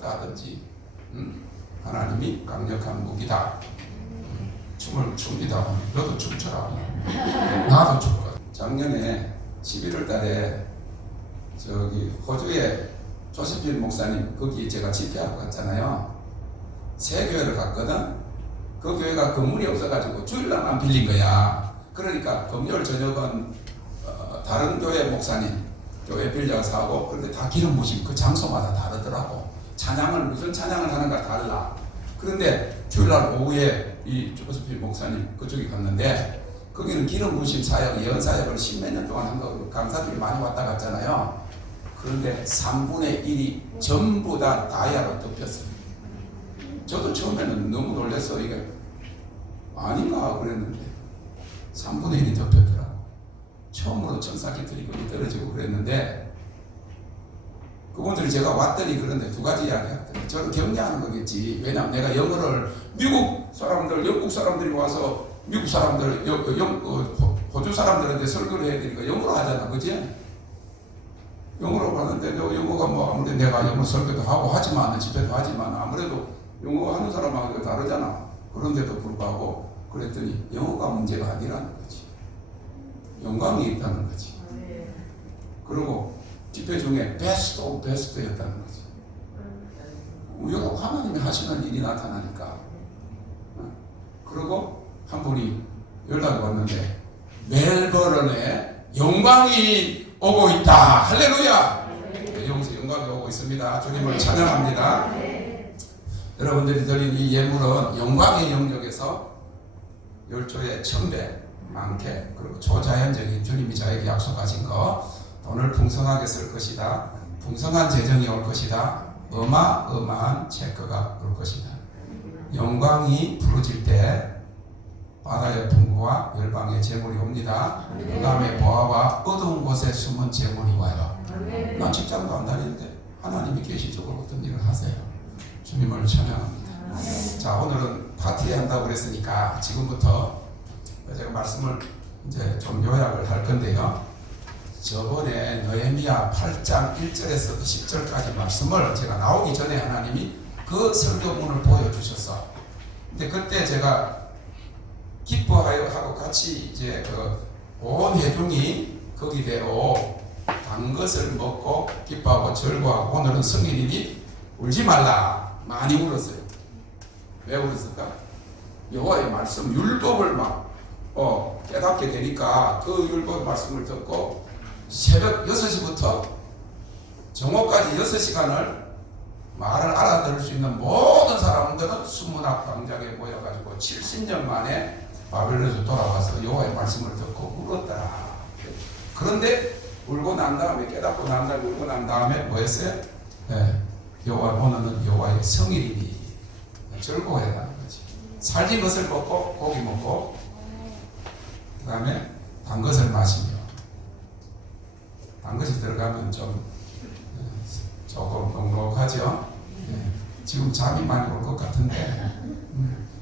없다 하든지 하나님이 강력한 무기다. 춤을 춥니다. 너도 춤춰라. 나도 춥거든. 작년에 11월 달에 저기 호주에 조세필 목사님 거기 제가 집회하고 갔잖아요. 새 교회를 갔거든. 그 교회가 건물이 없어가지고 주일날만 빌린 거야. 그러니까 금요일 저녁은 다른 교회 목사님 교회 빌려서 하고, 그런데 다 기름 부심 그 장소마다 다르더라고. 찬양을 무슨 찬양을 하는가 달라. 그런데 주일날 오후에 이 조세필 목사님 그쪽에 갔는데 거기는 기름 부심 사역, 예언 사역을 10몇 년 동안 한 거, 강사들이 많이 왔다 갔잖아요. 그런데 3분의 1이 전부 다 다이아로 덮였어요. 저도 처음에는 너무 놀랐어. 이게 아닌가 그랬는데 3분의 1이 덮였더라고. 처음으로 천사깃들이 거기 떨어지고 그랬는데, 그분들이 제가 왔더니 그런데 두 가지 이야기 하더라고요. 저를 격려하는 거겠지. 왜냐하면 내가 영어를, 미국 사람들, 영국 사람들이 와서 미국 사람들, 호주 사람들한테 설교를 해야 되니까 영어로 하잖아. 그지? 영어로 하는데 영어가 뭐 아무래도 내가 영어 설교도 하고 하지만, 집회도 하지만 아무래도 영어 하는 사람하고 다르잖아. 그런데도 불구하고 그랬더니 영어가 문제가 아니라는 거지. 영광이 있다는 거지. 그리고 집회 중에 베스트 오브 베스트였다는 거지. 여기 하나님이 하시는 일이 나타나니까. 그리고 한 분이 연락이 왔는데 멜버른에 영광이 오고 있다. 할렐루야. 여기서 영광이 오고 있습니다. 주님을 찬양합니다. 여러분들이 드린 이 예물은 영광의 영역에서 열조의 1000배 많게, 그리고 초자연적인 주님이 저에게 약속하신 거, 돈을 풍성하게 쓸 것이다. 풍성한 재정이 올 것이다. 어마어마한 체크가 올 것이다. 영광이 부러질 때 바다의 풍부와 열방의 재물이 옵니다. 그 다음에 보아와 어두운 곳에 숨은 재물이 와요. 난 직장도 안 다니는데 하나님이 계시적으로 어떤 일을 하세요. 주님을 찬양합니다. 자, 오늘은 파티 한다고 그랬으니까 지금부터 제가 말씀을 이제 좀 요약을 할 건데요. 저번에 느헤미야 8장 1절에서 10절까지 말씀을 제가 나오기 전에 하나님이 그 설교문을 보여주셨어. 근데 그때 제가 기뻐하여 하고 같이 이제 온 회중이 거기대로 단 것을 먹고 기뻐하고 즐거워하고, 오늘은 성인이니 울지 말라. 많이 울었어요. 왜 울었을까? 여호와의 말씀 율법을 막 깨닫게 되니까 그 율법 말씀을 듣고 새벽 6시부터 정오까지 6시간을 말을 알아들을 수 있는 모든 사람들은 수문학 광장에 모여가지고 70년 만에 바벨론에서 돌아와서 여호와의 말씀을 듣고 울었더라. 그런데 울고 난 다음에, 깨닫고 난 다음에, 울고 난 다음에 뭐 했어요? 여호와, 오늘은 여호와의 성일이니 즐거워야 하는 거지. 살진 것을 먹고 고기 먹고 그 다음에 단 것을 마시며, 단 것이 들어가면 좀 조금 넉넉하죠. 지금 잠이 많이 올 것 같은데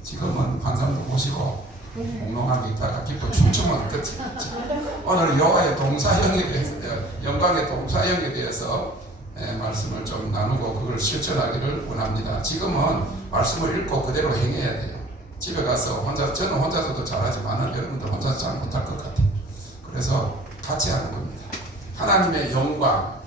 지금은 환상도 보시고 몽롱하게 있다가 기뻐 춤추면 끝이. 오늘 여호와의 동사형에 대해서, 영광의 동사형에 대해서 말씀을 좀 나누고 그걸 실천하기를 원합니다. 지금은 말씀을 읽고 그대로 행해야 돼요. 집에 가서 저는 혼자서도 잘하지만 여러분들 혼자서 잘 못할 것 같아요. 그래서 같이 하는 겁니다. 하나님의 영광,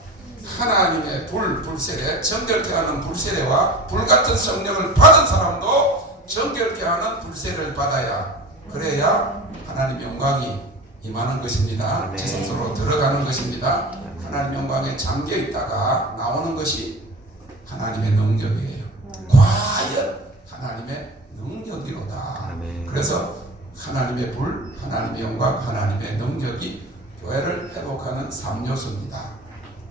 하나님의 불세례, 정결케 하는 불세례와 불같은 성령을 받은 사람도 정결케 하는 불세례를 받아야, 그래야 하나님의 영광이 임하는 것입니다. 지성소로 들어가는 것입니다. 하나님의 영광에 잠겨 있다가 나오는 것이 하나님의 능력이에요. 과연 하나님의 능력이로다. 그래서 하나님의 불, 하나님의 영광, 하나님의 능력이 교회를 회복하는 3요소입니다.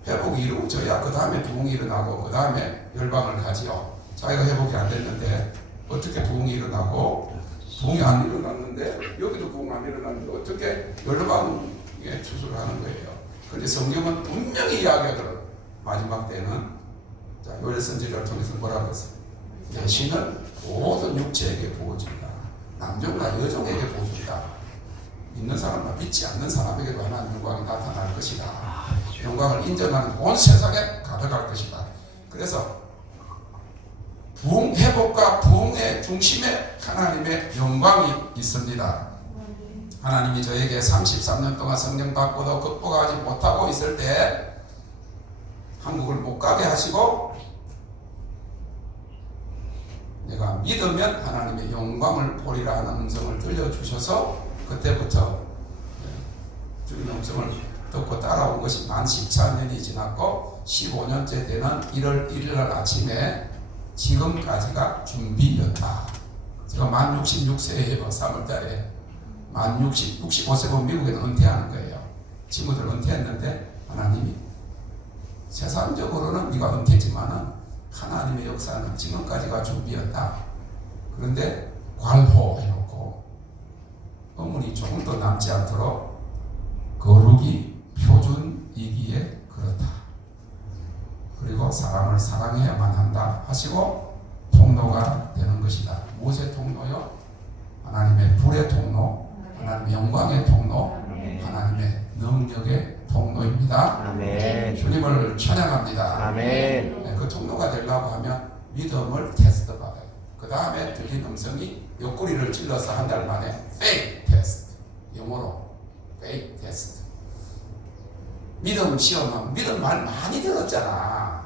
회복이 이루어져야 그 다음에 부흥이 일어나고 그 다음에 열방을 가지요. 자기가 회복이 안 됐는데 어떻게 부흥이 일어나고, 부흥이 안 일어났는데 여기도 부흥 안 일어났는데 어떻게 열방에 추수를 거예요. 그런데 성경은 분명히 이야기하더라고요. 마지막 때는 요엘 선지자를 통해서 뭐라고 했어요? 내 신을 모든 육체에게 부어준다. 남종과 여종에게 부어준다. 믿는 사람과 믿지 않는 사람에게도 하나님의 영광이 나타날 것이다. 영광을 인정하는 온 세상에 가득할 것이다. 그래서 부흥 회복과 부흥의 중심에 하나님의 영광이 있습니다. 하나님이 저에게 33년 동안 성령 받고도 극복하지 못하고 있을 때 한국을 못 가게 하시고 내가 믿으면 하나님의 영광을 보리라 하는 음성을 들려주셔서 그때부터 주님의 음성을 듣고 따라온 것이 만 14년이 지났고 15년째 되는 1월 1일 날 아침에 지금까지가 준비였다. 제가 만 66세예요. 3월달에 만 65세면 미국에는 은퇴하는 거예요. 친구들 은퇴했는데 하나님이 세상적으로는 네가 은퇴지만은 하나님의 역사는 지금까지가 준비였다. 그런데 관호해놓고 어머니 조금도 남지 않도록 거룩이 표준이기에 그렇다. 그리고 사람을 사랑해야만 한다 하시고 통로가 되는 것이다. 무엇의 통로요? 하나님의 불의 통로, 하나님의 영광의 통로, 하나님의 능력의 통로입니다. 아멘. 주님을 찬양합니다. 아멘. 그 통로가 되려고 하면 믿음을 테스트 받아요. 그 다음에 들린 음성이 옆구리를 찔러서 한 달 만에 faith test, 영어로 faith test. 믿음 시험은 믿음 말 많이 들었잖아.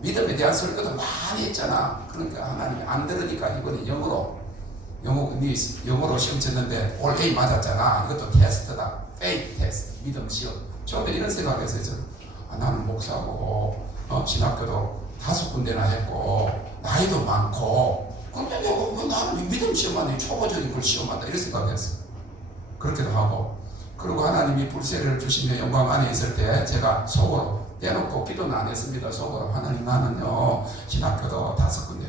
믿음에 대한 설교도 많이 했잖아. 그러니까 하나님이 안 들으니까 이번에 영어로 시험 쳤는데 올 A 맞았잖아. 이것도 테스트다. faith test, 믿음 시험. 저도 이런 생각했어요. 나는 목사고 신학교도 5군데나 했고 나이도 많고 근데 왜 나는 믿음 시험하니 초보적인 걸 시험한다 이런 생각했어요. 그렇게도 하고 그리고 하나님이 불세를 주시며 영광 안에 있을 때 제가 속으로 대놓고 기도는 안 했습니다. 속으로 하나님 나는요 신학교도 5군데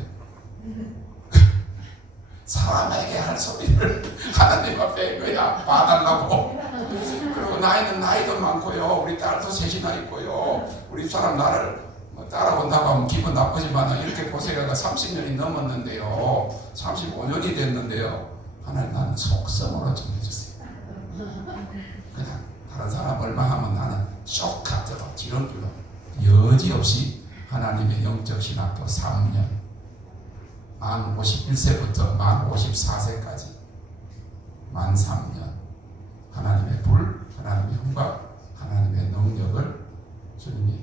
사람에게 할 소리를 하나님 앞에 그야 봐달라고. 그리고 나이는 나이도 많고요. 우리 딸도 셋이나 있고요. 우리 사람 나를 따라온다고 하면 기분 나쁘지만 이렇게 고생해가 30년이 넘었는데요. 35년이 됐는데요. 하나님 나는 속성으로 좀 해주세요. 그냥 다른 사람 얼마 하면 나는 쇼카트로 지름길로 여지없이 하나님의 영적 신학교 3년 만 51세부터 만 54세까지 만 3년 하나님의 불, 하나님의 영광, 하나님의 능력을 주님이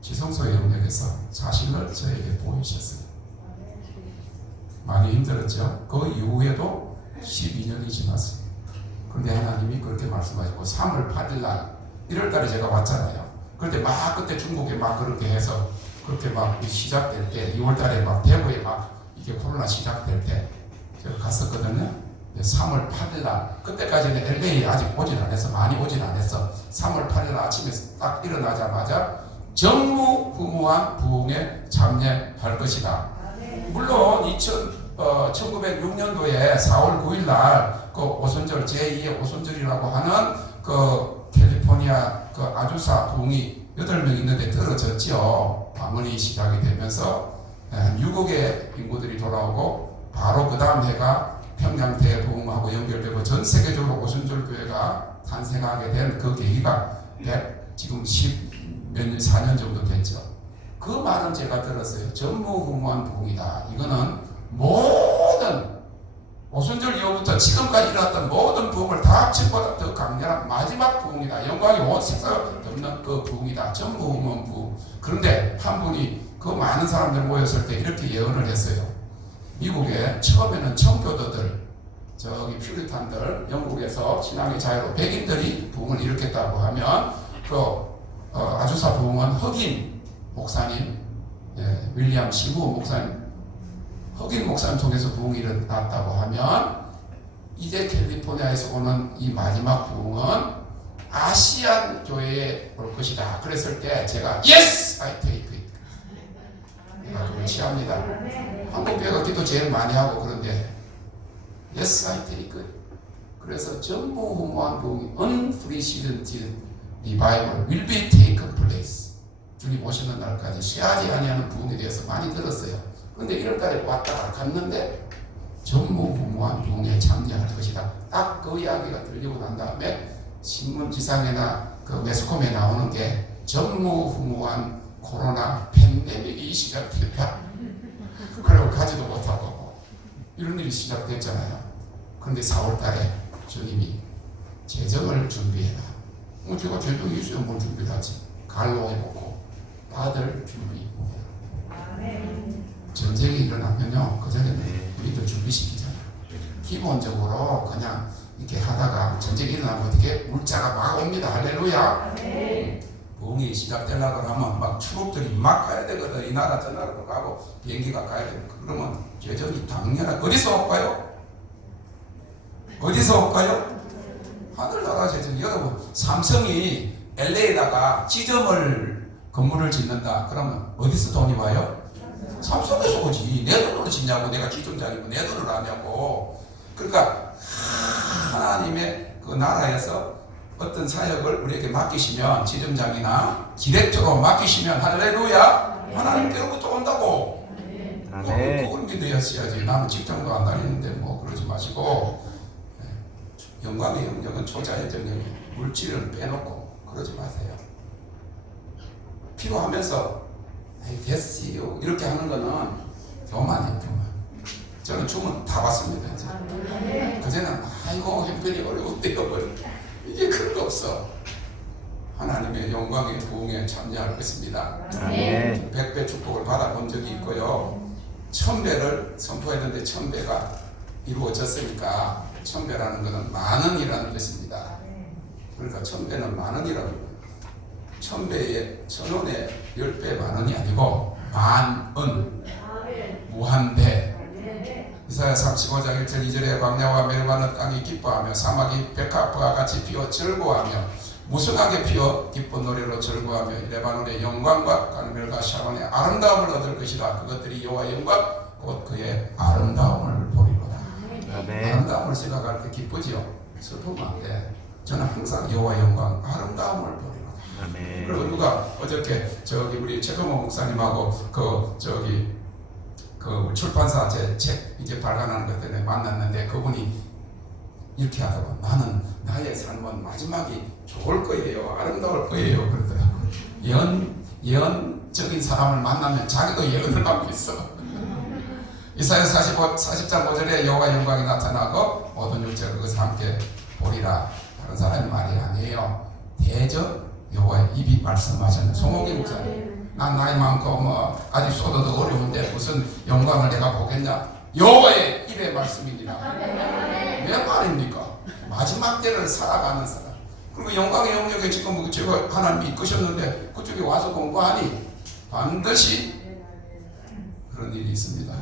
지성소의 영역에서 자신을 저에게 보이셨어요. 많이 힘들었죠. 그 이후에도 12년이 지났어요. 그런데 하나님이 그렇게 말씀하시고 3월 8일 날 1월 달에 제가 왔잖아요. 그런데 막 그때 중국에 막 그렇게 해서 그렇게 막 시작될 때 2월 달에 막 대구에 막 이게 코로나 시작될 때 제가 갔었거든요. 3월 8일 날 그때까지는 LA 아직 오진 않았어. 많이 오진 않았어. 3월 8일 날 아침에 딱 일어나자마자 전무후무한 부흥에 참여할 것이다. 물론 1906년도에 4월 9일 날 그 오순절 제2의 오순절이라고 하는 그 캘리포니아 그 아주사 부흥이 8명 있는데 떨어졌죠. 방언이 시작이 되면서 6억의 인구들이 돌아오고 바로 그 다음 해가 평양 대부흥하고 연결되고 전 세계적으로 오순절 교회가 탄생하게 된 그 계기가 지금 10몇 년, 4년 정도 됐죠. 그 말은 제가 들었어요. 전무후무한 부흥이다. 이거는 모든 오순절 이후부터 지금까지 일어났던 모든 부흥을 다 합친보다 더 강렬한 마지막 부흥이다. 영광이 온 세상을 덮는 그 부흥이다. 전무후무한 부흥. 그런데 한 분이 그 많은 사람들 모였을 때 이렇게 예언을 했어요. 미국에 처음에는 청교도들, 저기 퓨리탄들, 영국에서 신앙의 자유로 백인들이 부흥을 일으켰다고 하면 아주사 부흥은 흑인 목사님, 윌리엄 시무 목사님, 흑인 목사님 통해서 부흥이 일어났다고 하면 이제 캘리포니아에서 오는 이 마지막 부흥은 아시안 교회에 올 것이다. 그랬을 때 제가 Yes, I take it. 내가 그걸 취합니다. 한국 교회가 기도 제일 많이 하고 그런데 Yes, I take it. 그래서 전무후무한 부흥이 unprecedented revival will be taken place. 주님 오시는 날까지 쉬하지 아니하는 부흥에 대해서 많이 들었어요. 그런데 1월달에 왔다가 갔는데 전무후무한 부흥에 참여할 것이다. 딱 그 이야기가 들리고 난 다음에 신문지상에나 그 매스컴에 나오는 게 전무후무한 코로나 팬데믹이 시작됐다. 이런 일이 시작됐잖아요. 그런데 4월 달에 주님이 재정을 준비해라. 제가 재정이 있어야 뭘 준비를 하지. 갈로 해놓고 다들 준비. 전쟁이 일어나면요, 그 전에는 우리들 준비시키잖아요. 기본적으로 그냥 이렇게 하다가 전쟁이 일어나면 어떻게 물자가 막 옵니다. 할렐루야. 부흥이 시작되려고 하면 막 추록들이 막 가야 되거든. 이 나라 저 나라로 가고 비행기가 가야 되고. 그러면 재정이 당연한. 어디서 올까요? 어디서 올까요? 하늘나라 재정. 여러분, 삼성이 LA에다가 지점을 건물을 짓는다. 그러면 어디서 돈이 와요? 삼성에서 오지. 내 돈으로 짓냐고. 내가 지점장이고 내 돈으로 하냐고. 그러니까 하나님의 그 나라에서 어떤 사역을 우리에게 맡기시면, 지점장이나 디렉터로 맡기시면 할렐루야, 하나님께로부터 온다고. 그걸 믿어야지. 나는 직장도 안 다니는데 뭐 그러지 마시고, 영광의 영역은 초자의 영역이 물질을 빼놓고 그러지 마세요. 필요하면서 됐어요 이렇게 하는 거는 교만이에요. 교만. 저는 주문 다 받습니다. 그제는 아이고 형편이 어려운데요. 이게 그런 거 없어. 하나님의 영광의 부흥에 참여할 것입니다. 100배 축복을 받아본 적이 있고요. 1000배를 선포했는데 1000배가 이루어졌으니까 1000배라는 것은 만원이라는 뜻입니다. 그러니까 1000배는 만원이라고 해요. 1000배에 1000원에 10배 만원이 아니고 만원, 무한배. 이사야 35장 1절 2절에 광야와 멸관의 땅이 기뻐하며 사막이 백합과 같이 피어 즐거워하며 무성하게 피어 기쁜 노래로 즐거워하며 레바논의 영광과 갈멜과 샤론의 아름다움을 얻을 것이다. 그것들이 여호와의 영광 곧 그의 아름다움을 보리로다. 아름다움을 생각할 때 기쁘지요. 슬프면 안 돼. 저는 항상 여호와의 영광 아름다움을 보리로다. 그리고 누가 어저께 우리 최동호 목사님하고 그 출판사 제 책 이제 발간하는 것 때문에 만났는데, 그분이 이렇게 하더라고. 나는 나의 삶은 마지막이 좋을 거예요. 아름다울 거예요. 그러더라고. 예언적인 사람을 만나면 자기도 예언을 하고 있어. 이사야 40장 5절에 여호와 영광이 나타나고 모든 육체가 그것을 함께 보리라. 다른 사람의 말이 아니에요. 대저 여호와의 입이 말씀하셨네. 송홍기 목사님. 난 나이 많고 아직 쏟아도 어려운데 무슨 영광을 내가 보겠냐. 여호와의 입의 말씀이니라. 왜 말입니까? 마지막 때를 살아가는 사람. 그리고 영광의 영역에 지금 제가 하나님이 이끄셨는데 그쪽에 와서 공부하니 반드시 그런 일이 있습니다.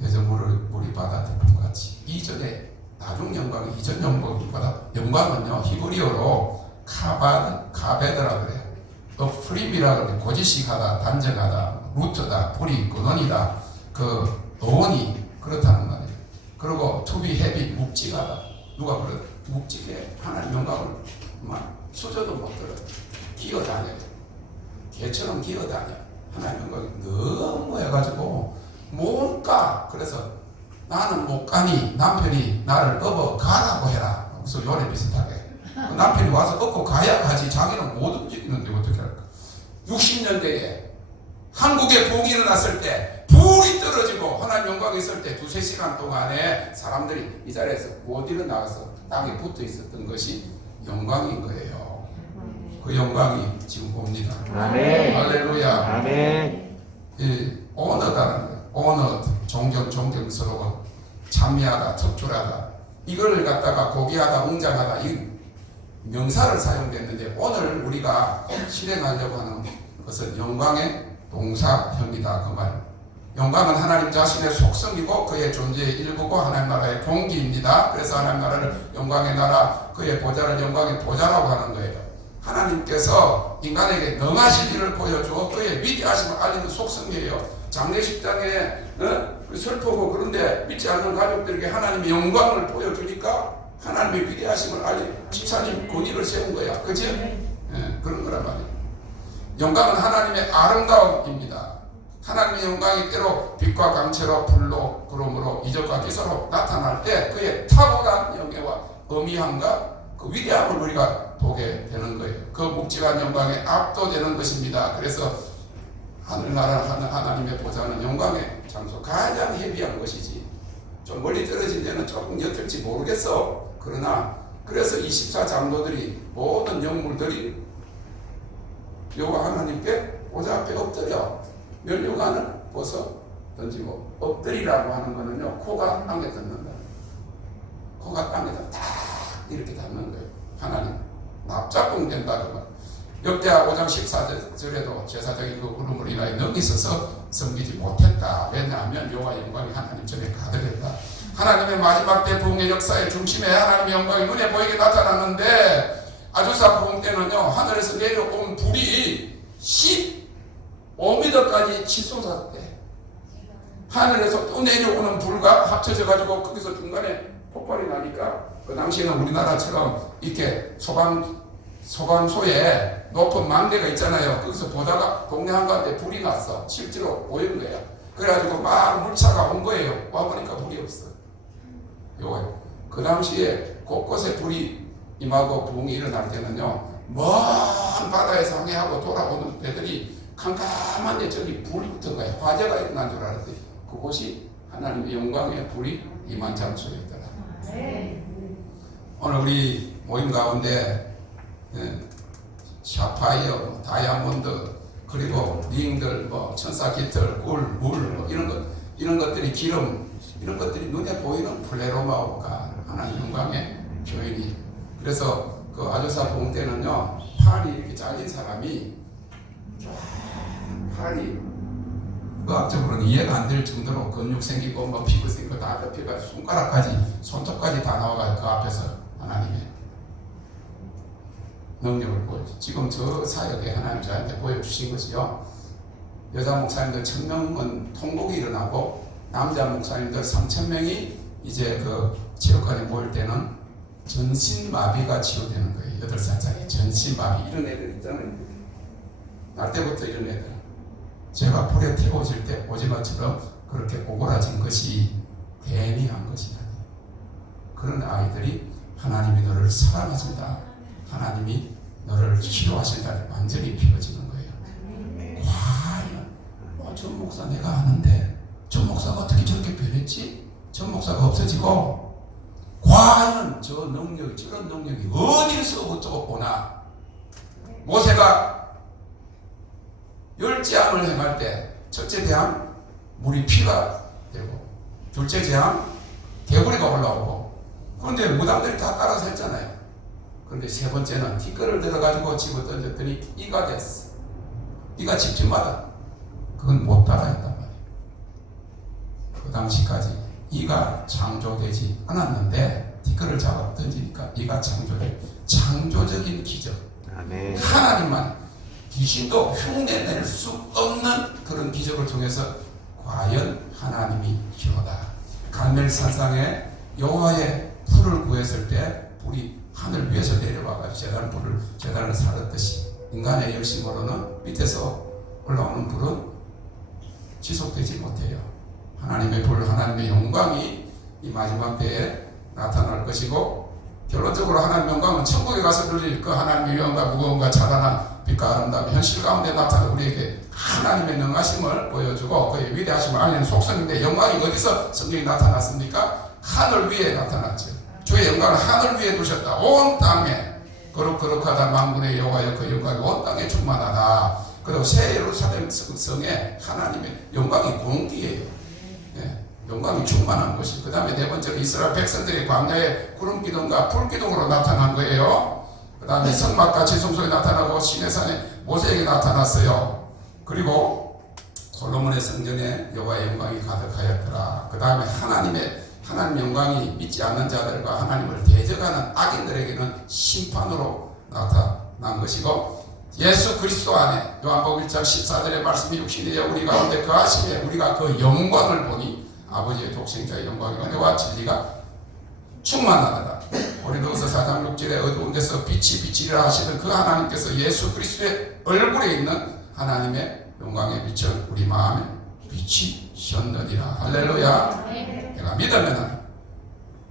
대저물이 바다 태풍같이 이전에 나중 영광, 이전 영광보다 영광은요 히브리어로 카베드라 그래요. 또 프림이라 그래. 고지식하다, 단정하다, 루트다, 뿌리, 근원이다, 그 어원이 그렇다는 말이에요. 그리고 to be heavy, 묵직하다. 누가 그래? 묵직해. 하나님 영광을 수저도 못 들어. 기어다녀요. 개처럼 기어다녀. 하나님 영광이 너무 해가지고 못 가. 그래서 나는 못 가니 남편이 나를 업어 가라고 해라. 무슨 요래 비슷하게. 남편이 와서 업고 가야 가지. 자기는 못 움직이는데 어떻게 할까? 60년대에 한국에 부흥이 일어났을 때 불이 떨어지고 하나님 영광이 있을 때 2-3시간 동안에 사람들이 이 자리에서 못 일어나서 땅에 붙어 있었던 것이 영광인 거예요. 그 영광이 지금 옵니다. 아멘. 할렐루야. 아멘. 이 오너다는 거예요. 오너, 존경스러운, 찬미하다, 특출하다. 이걸 갖다가 고귀하다, 웅장하다 이 명사를 사용됐는데, 오늘 우리가 실행하려고 하는 것은 영광의 동사형이다 그 말. 영광은 하나님 자신의 속성이고 그의 존재의 일부고 하나님 나라의 공기입니다. 그래서 하나님 나라를 영광의 나라, 그의 보좌를 영광의 보좌라고 하는 거예요. 하나님께서 인간에게 능하신 일을 보여주어 그의 위대하심을 알리는 속성이에요. 장례식장에 슬프고 그런데 믿지 않는 가족들에게 하나님의 영광을 보여주니까 하나님의 위대하심을 알리 집사님 권위를 세운 거야. 그치? 그런 거란 말이에요. 영광은 하나님의 아름다움입니다. 하나님의 영광이 때로 빛과 강체로 불로 구름으로 이적과 기사로 나타날 때 그의 탁월한 영예와 어미함과 그 위대함을 우리가 보게 되는 거예요. 그 묵직한 영광에 압도되는 것입니다. 그래서 하늘나라 하나님의 보좌는 영광의 장소, 가장 헤비한 것이지. 좀 멀리 떨어진 데는 조금 옅을지 모르겠어. 그러나 그래서 24장로들이 모든 영물들이 여호와 하나님께 보좌 앞에 엎드려 면류관을 벗어 던지고, 엎드리라고 하는 거는요, 코가 땅에 닿는다. 코가 땅에다 딱 이렇게 닿는 거예요. 하나님 납작공 된다. 역대하 5장 14절에도 제사장이 그 구름을 인하여 능히 서서 섬기지 못했다. 왜냐하면 여호와의 영광이 하나님 전에 가득했다. 하나님의 마지막 때 부흥의 역사의 중심에 하나님의 영광이 눈에 보이게 나타났는데, 아주사 부흥 때는요, 하늘에서 내려온 불이 15m까지 치솟았대. 하늘에서 또 내려오는 불과 합쳐져 가지고 거기서 중간에 폭발이 나니까, 그 당시에는 우리나라처럼 이렇게 소방소에 높은 망대가 있잖아요. 거기서 보다가 동네 한가운데 불이 났어. 실제로 보인 거야. 그래가지고 막 물차가 온 거예요. 와보니까 불이 없어. 요거 그 당시에 곳곳에 불이 임하고 부흥이 일어날 때는요, 먼 바다에서 항해하고 돌아오는 배들이 캄캄한데 저기 불이 붙은 거예요. 화재가 일어난 줄 알았더니 그곳이 하나님의 영광의 불이 임한 장소였더라. 오늘 우리 모임 가운데 샤파이어, 다이아몬드, 그리고 링들, 천사 깃털, 꿀, 물, 이런 것들이 기름, 이런 것들이 눈에 보이는 플레로마오가 하나님 영광의 표현이. 그래서 그 아주사 부흥 때는요, 팔이 이렇게 잘린 사람이, 팔이 의학적으로는 이해가 안 될 정도로 근육 생기고 피부 생기고 다 덮여가 손가락까지, 손톱까지 다 나와가 그 앞에서 하나님의 능력을 보여주죠. 지금 저 사역에 하나님 저한테 보여주신 것이요, 여자 목사님들 1000명은 통곡이 일어나고 남자 목사님들 3000명이 이제 그 체육관에 모일 때는 전신마비가 치유되는 거예요. 8살짜리 전신마비, 이런 애들 있잖아요. 날 때부터 이런 애들, 제가 불에 태워질 때 오징어처럼 그렇게 오그라진 것이 괜히 한 것이 아니에요. 그런 아이들이 하나님이 너를 사랑하신다, 하나님이 너를 치료하신다는 완전히 피어지는 거예요. 과연 저 목사 내가 아는데 저 목사가 어떻게 저렇게 변했지? 저 목사가 없어지고, 과연 저 능력이, 저런 능력이 어디서 어쩌고 오나. 모세가 열재앙을 행할 때 첫째 재앙 물이 피가 되고, 둘째 재앙 개구리가 올라오고, 그런데 무당들이 다 따라서 했잖아요. 그런데 세 번째는 티끌을 들어가지고 집어 던졌더니 이가 됐어. 이가 집집마다. 그건 못 따라했단 말이에요. 그 당시까지 이가 창조되지 않았는데 티끌을 잡아 던지니까 이가 창조돼. 창조적인 기적. 아멘. 하나님만, 귀신도 흉내낼 수 없는 그런 기적을 통해서 과연 하나님이 기로다. 갈멜산상에 여호와의 불을 구했을 때 불이 하늘 위에서 내려와가지고 제단을 살았듯이, 인간의 열심으로는 밑에서 올라오는 불은 지속되지 못해요. 하나님의 불, 하나님의 영광이 이 마지막 때에 나타날 것이고, 결론적으로 하나님의 영광은 천국에 가서 누릴 그 하나님의 위엄과 무거움과 찬란한 빛과 아름다움, 현실 가운데 나타나 우리에게 하나님의 능하심을 보여주고 그의 위대하심을 알리는 속성인데, 영광이 어디서 성경이 나타났습니까? 하늘 위에 나타났죠. 주의 영광을 하늘 위에 두셨다. 온 땅에 거룩거룩하다 만군의 여호와여, 그 영광이 온 땅에 충만하다. 그리고 새 예루살렘 성에 하나님의 영광이 공기예요. 예, 영광이 충만한 것이. 그 다음에 네 번째로 이스라엘 백성들이 광야에 구름 기둥과 불 기둥으로 나타난 거예요. 그 다음에 성막같이 성소에 나타나고 시내산에 모세에게 나타났어요. 그리고 솔로몬의 성전에 여호와의 영광이 가득하였더라. 그 다음에 하나님 영광이 믿지 않는 자들과 하나님을 대적하는 악인들에게는 심판으로 나타난 것이고, 예수 그리스도 안에 요한복음 1장 14절의 말씀이 육신이 되어 우리 가운데 거하심에 우리가 그 영광을 보니 아버지의 독생자의 영광이 은혜와 진리가 충만하다. 고린도후서 4장 6절에 어두운 데서 빛이 비치리라 하시던 그 하나님께서 예수 그리스도의 얼굴에 있는 하나님의 영광의 빛을 우리 마음에 비치셨느니라. 할렐루야. 내가 믿으면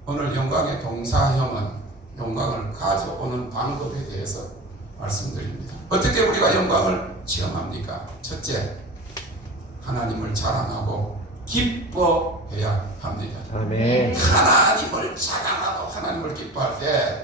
오늘 영광의 동사형은 영광을 가져오는 방법에 대해서 말씀드립니다. 어떻게 우리가 영광을 체험합니까? 첫째, 하나님을 자랑하고 기뻐해야 합니다. 아멘. 하나님을 자랑하고 하나님을 기뻐할 때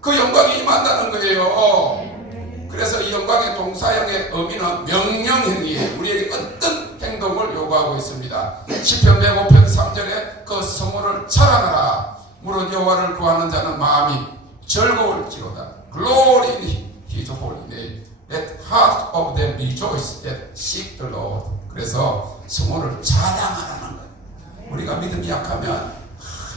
그 영광이 임한다는 거예요. 그래서 이 영광의 동사형의 의미는 명령행위에 우리에게 어떤 행동을 요구하고 있습니다. 시편 105편 3절에 그 성호를 자랑하라. 무릇 여호와를 구하는 자는 마음이 즐거울지로다. Glory in His holy name. Let heart of them rejoice that seek the Lord. 그래서 성호를 자랑하라는 거예요. 우리가 믿음이 약하면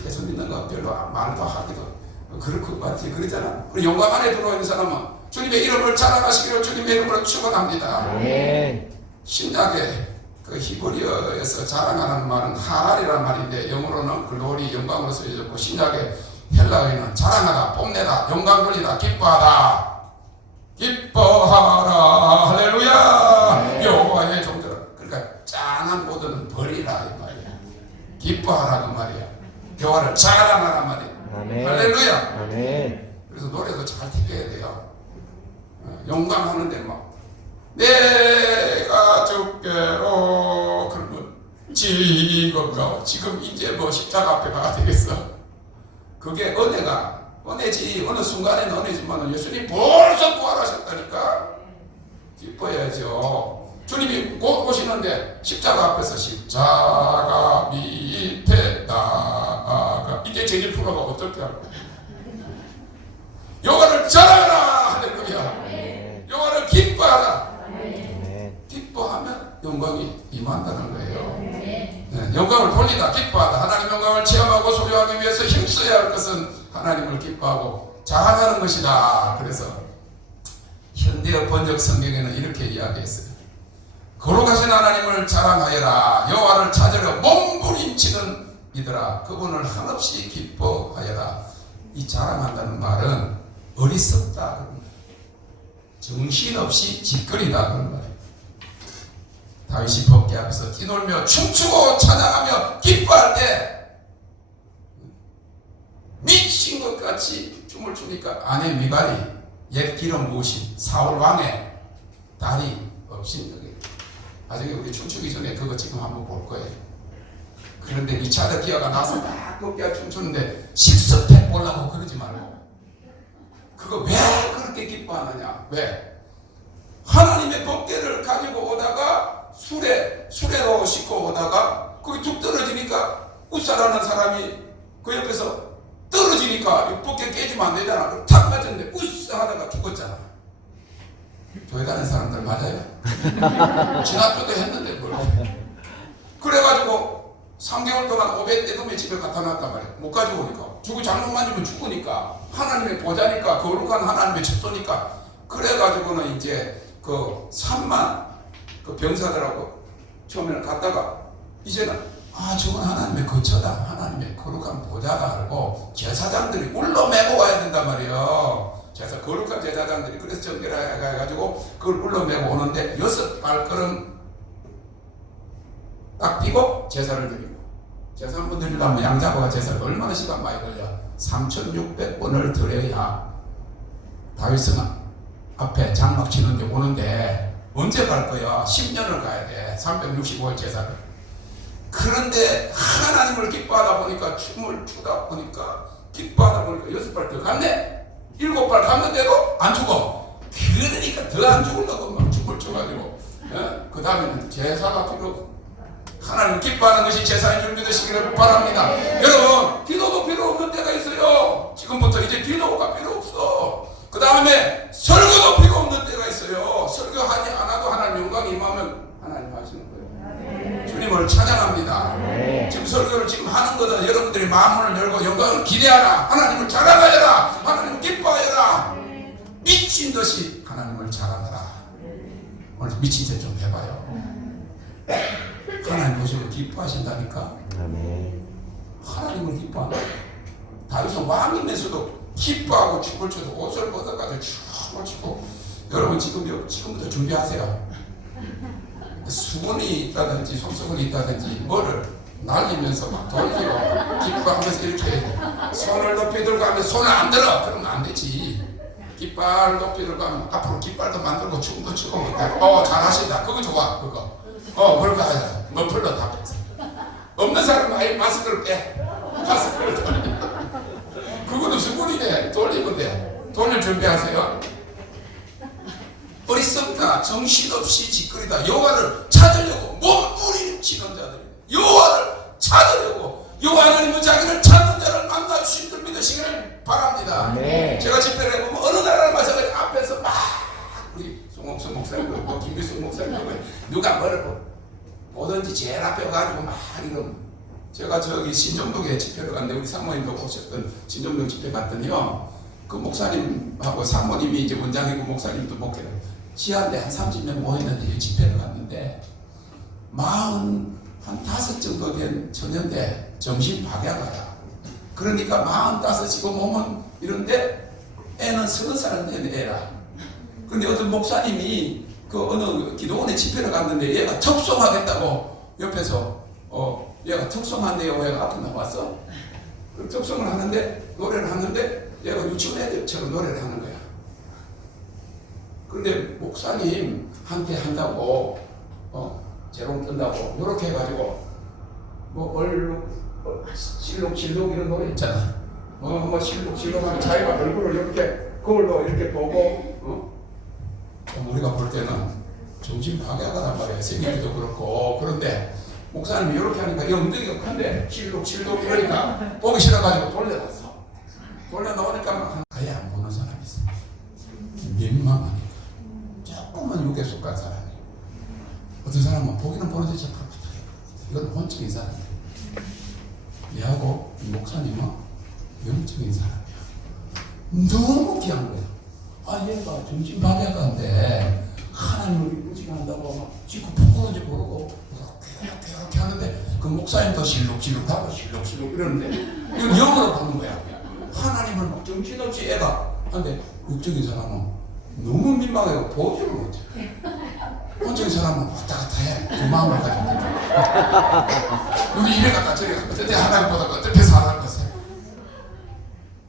예수 믿는 거 별로 말도 하기도 그럴 것 같지 그러잖아. 그리고 영광 안에 들어와 있는 사람은 주님의 이름을 자랑하시기를 주님의 이름으로 축원합니다. 아멘. 신약에 그 히브리어에서 자랑하는 말은 하랄이라는 말인데 영어로는 글로리 영광으로 쓰여졌고 신약의 헬라어에는 자랑하다, 뽐내다, 영광 돌리다, 기뻐하다, 기뻐하라 할렐루야. 여호와의 종들 그러니까 짠한 모든 버리라 이 말이야. 기뻐하라 그 말이야. 여호와를 자랑하라 말이야. 아멘. 할렐루야. 아멘. 그래서 노래도 잘 듣게 돼요. 영광하는데 막 내가 죽게로 그러면 지금 이제 뭐 십자가 앞에 가야 되겠어. 그게 은혜지. 어느 순간에는 은혜지만 예수님 벌써 부활하셨다니까 기뻐해야죠. 주님이 곧 오시는데 십자가 앞에서 십자가 밑에 나아가 이제 제일 프로가 어떻게 할 거야? 여호와를 자랑하라 할렐루야. 여호와를 기뻐하라. 기뻐하면 영광이 임한다는 거예요. 네, 영광을 돌리다 기뻐하다. 하나님 영광을 체험하고 소유하기 위해서 힘써야 할 것은 하나님을 기뻐하고 자랑하는 것이다. 그래서 현대어 번역 성경에는 이렇게 이야기했어요. 거룩하신 하나님을 자랑하여라. 여호와를 찾으려 몸부림치는 이들아 그분을 한없이 기뻐하여라. 이 자랑한다는 말은 어리석다, 정신없이 짓거리다 그런 말이에요. 다윗이 법궤 앞에서 뛰놀며 춤추고 찬양하며 기뻐할 때 미친 것 같이 춤을 추니까 아내 미갈이 옛 기름 부으신 사울 왕의 딸이 없인 적이 나중에 우리 춤추기 전에 그거 지금 한번 볼 거예요. 그런데 리차드 기어가 나서 막 법궤 춤추는데 식스팩 보려고 그러지 말고 그거 왜 그렇게 기뻐하느냐? 왜? 하나님의 법궤를 가지고 오다가 수레로 싣고 오다가 거기 툭 떨어지니까 우사라는 사람이 그 옆에서 떨어지니까 법궤 깨지면 안 되잖아. 그럼 탁 맞았는데 우사 하다가 죽었잖아. 교회 다니는 사람들 맞아요? 지난주도 했는데 뭘. 그래가지고 3개월 동안 500대금에 집에 갖다 놨단 말이야. 못 가지고 오니까. 죽고 장롱 만지면 죽으니까. 하나님의 보좌니까. 거룩한 하나님의 첩소니까. 그래가지고는 이제 그 3만 그 병사들하고 처음에는 갔다가 이제는 저건 하나님의 거처다. 하나님의 거룩한 보좌가 알고 제사장들이 울러매고 와야 된단 말이에요. 거룩한 제사장들이 그래서 정결하게 해가지고 그걸 울러매고 오는데 6발걸음 딱 띄고 제사를 드리고 제사 한번 드리려면 양자고가 제사를 얼마나 시간 많이 걸려? 3600번을 드려야 다윗은 앞에 장막 치는데 오는데 언제 갈 거야? 10년을 가야 돼. 365일 제사를. 그런데 하나님을 기뻐하다 보니까 춤을 추다 보니까 기뻐하다 보니까 6발 더 갔네? 7발 갔는데도 안 죽어. 그러니까 더 안 죽으려고 막 춤을 춰가지고 그 다음에는 제사가 필요 없어. 하나님 기뻐하는 것이 제사인 줄 믿으시기를 바랍니다. 여러분 기도도 필요 없는 때가 있어요. 지금부터 이제 기도가 필요 없어. 그 다음에 설교도 필요 없는 때가 있어요. 설교하지 않아도 하나님 영광이 임하면 하나님 하시는 거예요. 주님을 찬양합니다. 지금 설교를 지금 하는 거는 여러분들이 마음을 열고 영광을 기대하라. 하나님을 자랑하여라. 하나님을 기뻐하여라. 미친 듯이 하나님을 자랑하라. 오늘 미친 짓 좀 해봐요. 하나님 보시고 기뻐하신다니까. 하나님을 기뻐한다. 다윗은 왕이면서도 기뻐하고 춤을 춰서 옷을 벗어가지고 춤을 추고. 여러분 지금부터 준비하세요. 수건이 있다든지 손수건이 있다든지 뭐를 날리면서 막 돌리고 기뻐하면서 이렇게 손을 높이 들고 하면 손을 안 들어. 그러면 안 되지. 깃발 높이 들고 하면 앞으로 깃발도 만들고 춤도 추고 잘하신다. 그거 좋아. 그거 그렇게 하자. 머플러 다 뺐어. 없는 사람은 아예 마스크를 빼. 마스크를 돌려. 그것도 수분이네. 돌리면 돼. 돌릴 준비하세요. 어리석다. 정신없이 짓거리다. 여호와를 찾으려고 몸부림치는 자들. 여호와를 찾으려고. 여호와 하나님은 자기를 찾는 자를 만나 주신 줄 믿으시기를 바랍니다. 네. 제가 집회를 해보면 어느 나라를 마찬가지 앞에서 막 우리 송옥수 목사님도 김비숙 목사님도 누가 뭐를 보든지 제일 앞에 가지고 막 이런. 제가 저기 신정동에 집회를 갔는데 우리 사모님도 오셨던 신정동 집회 갔더니요, 그 목사님하고 사모님이 이제 원장이고 목사님도 목회를 시한대 한 30명 모였는데 집회를 갔는데 45 정도 된 처녀인데 정신 박약아야. 그러니까 45이고 몸은 이런데 애는 30살 된 애라. 근데 어떤 목사님이 그 어느 기도원에 집회를 갔는데 얘가 턱송하겠다고 옆에서 얘가 턱송한대요. 얘가 앞에 나왔어. 턱송을 하는데 노래를 하는데 얘가 유치원 애들처럼 노래를 하는 거야. 근데 목사님한테 한다고 재롱 뜬다고 요렇게 해가지고 뭐 얼룩 실룩실룩 이런 노래 있잖아. 뭐 실룩실룩 하면 자기가 얼굴을 이렇게 거울로 이렇게 보고 우리가 볼 때는 정신 파괴하단 말이야. 생기기도 그렇고. 그런데 목사님이 이렇게 하니까 이 엉덩이가 큰데 실룩실룩 이러니까 보기 싫어가지고 돌려놨어. 돌려놓으니까 아예 안 보는 사람이 있어. 민망하니까 조금만 육에 속한 사람이. 어떤 사람은 보기는 보는데 저 이건 혼적인 사람이야. 얘하고 목사님은 영적인 사람이야. 너무 귀한 거야. 얘가 정신박약한데 하나님을 이루지 한다고 막 지금 부끄러운지 모르고 이렇게 하는데 그 목사님도 실룩실룩하고 실룩실룩 이러는데 이건 영어로 보는 거야. 하나님을 막 정신없이 애가 하는데 육적인 사람은 너무 민망해요. 보지를 못해. 혼적인 사람은 왔다 갔다 해. 그 마음을 가지고 우리 이래 갔다 저래 갔다 어때 하나님보다 어떻게 사는 것을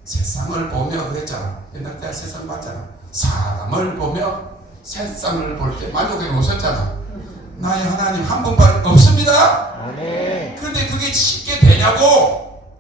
세상을 보며 그랬잖아. 옛날 때 세상 봤잖아. 사람을 보며 세상을 볼 때 만족해 오셨잖아. 나의 하나님 한 분밖에 없습니다. 네. 그런데 그게 쉽게 되냐고.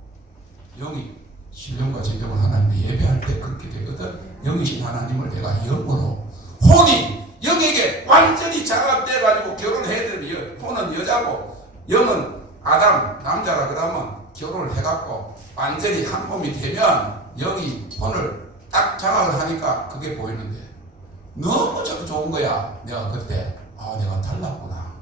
영이 신령과 진정을 하나님을 예배할 때 그렇게 되거든. 영이신 하나님을 내가 영으로 혼이 영에게 완전히 장합돼 가지고 결혼해야 되면 혼은 여자고 영은 아담 남자라 그러면 결혼을 해갖고 완전히 한 몸이 되면 영이 혼을 딱 장악을 하니까 그게 보이는데 너무 좋은 거야. 내가 그때 내가 달랐구나.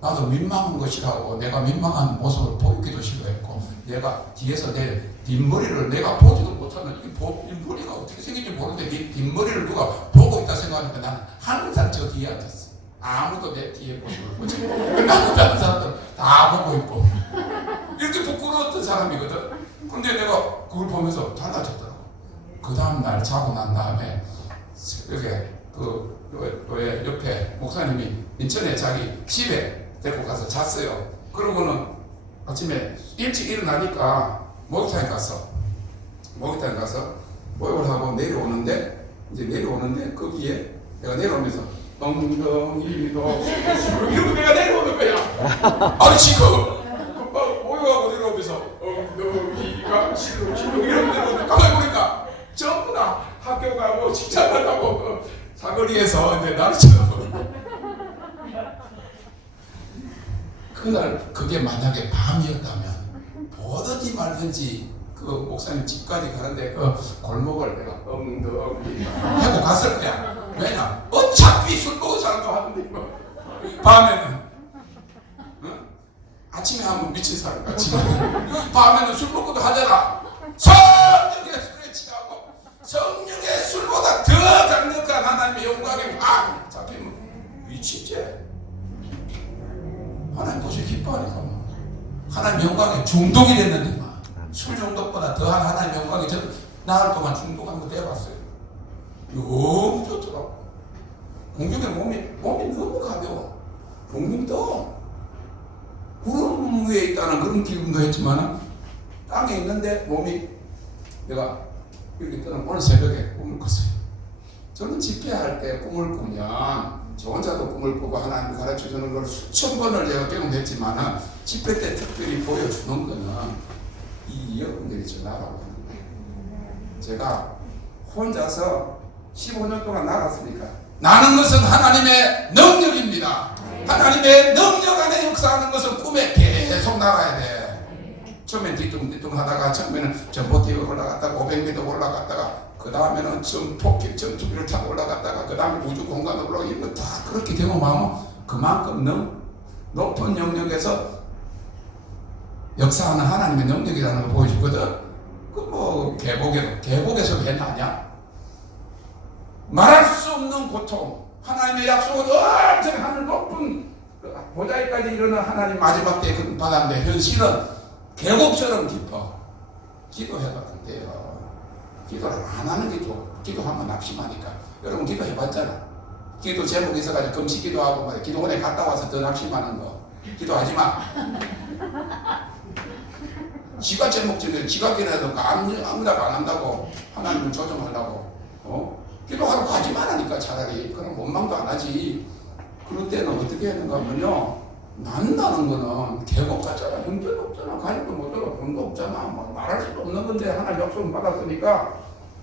나도 민망한 것이라고 내가 민망한 모습을 보이기도 싫어했고 내가 뒤에서 내 뒷머리를 내가 보지도 못하면 이 머리가 어떻게 생긴지 모르는데 네 뒷머리를 누가 보고 있다 생각하니까 나는 항상 저 뒤에 앉았어. 아무도 내 뒤에 모습을 보지 못하고 나는 다른 사람들 다 보고 있고 이렇게 부끄러웠던 사람이거든. 근데 내가 그걸 보면서 달라졌더라고. 그 다음날 자고 난 다음에 새벽에 그 교회 옆에 목사님이 인천에 자기 집에 데리고 가서 잤어요. 그러고는 아침에 일찍 일어나니까 목욕탕에 가서 목욕을 하고 내려오는데 거기에 내가 내려오면서 엉덩이도 이러고 내가 내려오는 거야. 아니 지금 목욕하고 내려오면서 엉덩이가 실룩실룩 이러고 내려오는데 가만히 보니까 전부 다 학교 가고 직장을 가고 사거리에서 이제 나를 쳐다보는 거야. 그날 그게 만약에 밤이었다면 보든지 말든지 그 목사님 집까지 가는데 그 골목을 내가 엉덩이 하고 갔을 거야. 왜냐? 어차피 술 먹은 사람도 하는데 밤에는 아침에 하면 미친 사람 같이 밤에는 술 먹고도 하잖아. 성령의 술에 취하고 성령의 술보다 더 강력한 하나님의 영광이 확 잡히면 미치지. 하나님 보시 기뻐하니까 하나님 영광에 중독이 됐는데 술 중독보다 더한 하나님 영광이 저는 나흘 동안 중독한 거 내봤어요. 너무 좋더라고. 공중에 몸이 너무 가벼워. 붕붕 떠. 구름 위에 있다는 그런 기분도 했지만 땅에 있는데 몸이 내가 이렇게 떠는 오늘 새벽에 꿈을 꿨어요. 저는 집회할 때 꿈을 꾸면 저 혼자도 꿈을 꾸고 하나님 가르쳐주는 걸 수천 번을 제가 경험했지만 집회 때 특별히 보여주는 거는 이 여러분들이 전하라고 하는 거예요. 제가 혼자서 15년 동안 날았으니까 나는 것은 하나님의 능력입니다. 하나님의 능력 안에 역사하는 것은 꿈에 계속 나가야 돼. 처음엔 뒤뚱뒤뚱 하다가 처음에는 전봇대에 올라갔다가 500m 올라갔다가 그 다음에는 폭격 전투기를 타고 올라갔다가 그 다음에 우주 공간으로 올라가 이런 거 다 그렇게 경험하면 그만큼 높은 영역에서 역사하는 하나님의 능력이라는 걸 보여주거든. 그 뭐 계곡에서 왜 나냐? 말할 수 없는 고통, 하나님의 약속은 엄청 하늘 높은 보좌에까지 이르는 하나님 마지막 때에 그 받았는데 현실은 계곡처럼 깊어. 기도해도 안 돼요. 기도를 안 하는 게 좋아. 기도하면 낙심하니까. 여러분 기도해봤잖아. 기도 제목이 있어가지고 금식 기도하고 말이야. 기도원에 갔다 와서 더 낙심하는 거. 기도하지 마. 지가 제목 지면 지가 기도해도 아무나 안 한다고 하나님을 조정하려고. 기도하러 가지 말라니까 차라리. 그럼 원망도 안 하지. 그럴 때는 어떻게 하는가 하면요. 난다는 거는 계곡 같잖아. 형편 없잖아. 가족도 못 들어. 돈도 없잖아. 뭐 말할 수도 없는 건데 하나님 약속을 받았으니까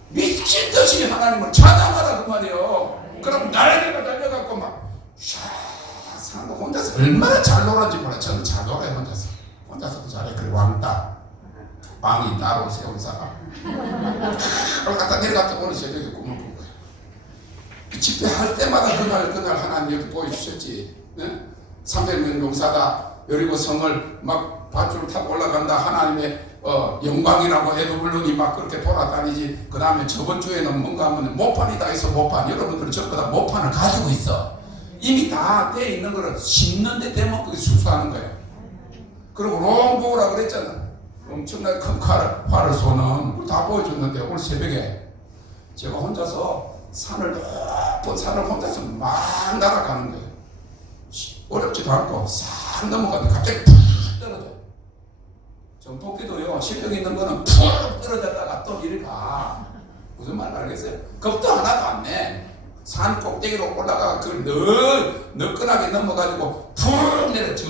미친 듯이 하나님을 찬양하라 그 말이에요. 그럼 날개가 달려갖고 막 샤 혼자서 얼마나 잘 놀았는지 몰라. 저는 잘 놀아요 혼자서. 혼자서도 잘해. 그래 왕이 나로 세운 사람. 갔다 내려갔다 오늘 새벽에 꿈을 꾼 거예요. 집회할 때마다 그날 하나님 여기 보여주셨지. 네? 300명 용사다. 여리고 성을 막 밧줄 타고 올라간다. 하나님의 영광이라고 에드블론이 막 그렇게 돌아다니지. 그 다음에 저번 주에는 뭔가 하면 모판이 다 있어. 모판. 여러분들은 전부 다 모판을 가지고 있어. 이미 다 돼 있는 거를 심는데 되면 그게 수수하는 거예요. 그리고 롱보우라 그랬잖아. 엄청나게 큰 활을 쏘는 다 보여줬는데 오늘 새벽에 제가 혼자서 높은 산을 혼자서 막 날아가는 거예요. 어렵지도 않고 싹 넘어가는데 갑자기 푹 떨어져. 전폭기도요 실력 있는 거는 푹 떨어졌다가 또 이리 가. 무슨 말인지 알겠어요? 겁도 하나도 안 내. 산 꼭대기로 올라가 그걸 너끈하게 넘어가지고 푹 내려 저